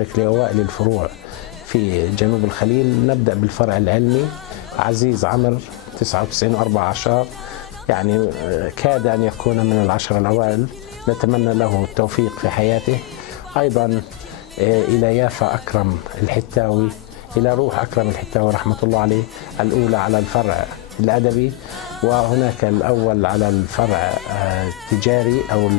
ونبارك لأوائل الفروع في جنوب الخليل. نبدأ بالفرع العلمي عزيز عمر 99.14، يعني كاد أن يكون من العشر الأوائل، نتمنى له التوفيق في حياته. أيضا إلى يافا أكرم الحتاوي، إلى روح أكرم الحتاوي رحمة الله عليه، الأولى على الفرع الأدبي، وهناك الأول على الفرع التجاري أو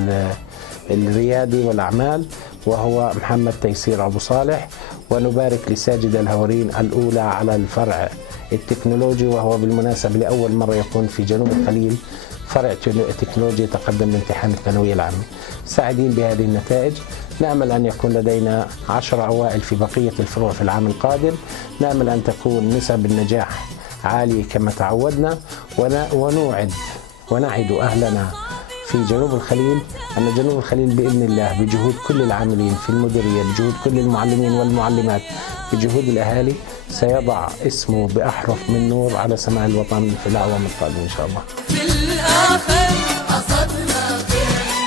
الريادي والأعمال وهو محمد تيسير أبو صالح. ونبارك لساجد الهورين الأولى على الفرع التكنولوجي، وهو بالمناسبة لأول مرة يكون في جنوب الخليل فرع تكنولوجي تقدم لامتحان الثانوية العامة. سعيدين بهذه النتائج، نأمل أن يكون لدينا 10 أوائل في بقية الفروع في العام القادم. نأمل أن تكون نسب النجاح عالية كما تعودنا، ونعد أهلنا في جنوب الخليل أن جنوب الخليل بإذن الله بجهود كل العاملين في المديرية، بجهود كل المعلمين والمعلمات، بجهود الأهالي، سيضع اسمه بأحرف من نور على سماء الوطن في الأعوام القادمة إن شاء الله. في الآخر قصدنا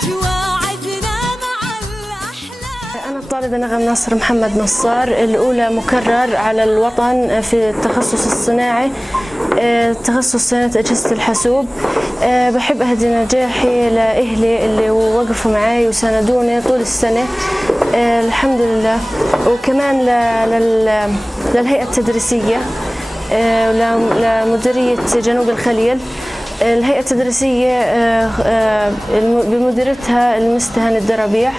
تواعدنا مع الأحلام. أنا الطالبة نغم ناصر محمد نصار، الأولى مكرر على الوطن في التخصص الصناعي، تخصص صيانة أجهزة الحاسوب. بحب أهدي نجاحي لأهلي اللي وقفوا معي وساندوني طول السنة الحمد لله، وكمان للهيئة التدريسية، لمديرية جنوب الخليل. الهيئة التدريسية بمديرتها المستهان الدربيع،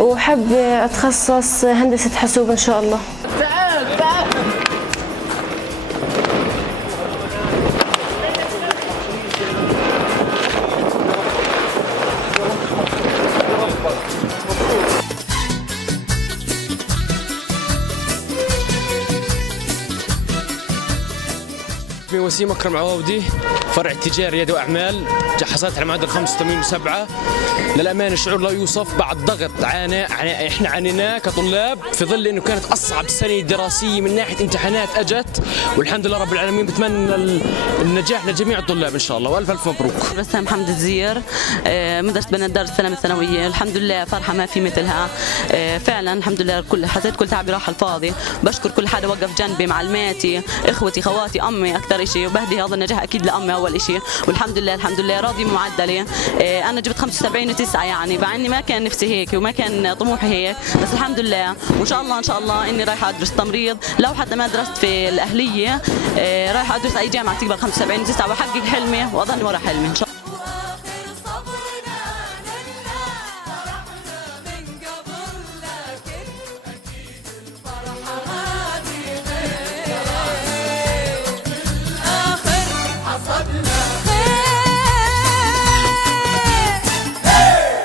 وحب أتخصص هندسة حاسوب إن شاء الله. وسيم أكرم عواودي، فرع التجاري يد وأعمال، حصلت على معدل 85.7. للأمانة الشعور لا يوصف بعد ضغط احنا عانيناه كطلاب في ظل انه كانت اصعب سنة دراسية من ناحية امتحانات اجت، والحمد لله رب العالمين. بتمنى النجاح لجميع الطلاب ان شاء الله، والف الف مبروك. رسام محمد الزير، مدرسة بنات دار السلام الثانوية. الحمد لله فرحة ما في مثلها، فعلا الحمد لله حسيت كل تعبي راح الفاضي. بشكر كل حدا وقف جنبي، معلماتي، اخوتي، خواتي، امي اكثر شيء، وبهدي هذا النجاح اكيد لامي اول شيء. والحمد لله الحمد لله راضي بمعدلي. انا جبت 75.9، يعني مع اني ما كان نفسي هيك وما كان طموحي هيك، بس الحمد لله. وان شاء الله ان شاء الله اني رايحه ادرس تمريض، لو حتى ما درست في الاهليه رايحه ادرس اي جامعه تقبل 75.9 واحقق حلمي واظل ورا حلمي ان شاء الله.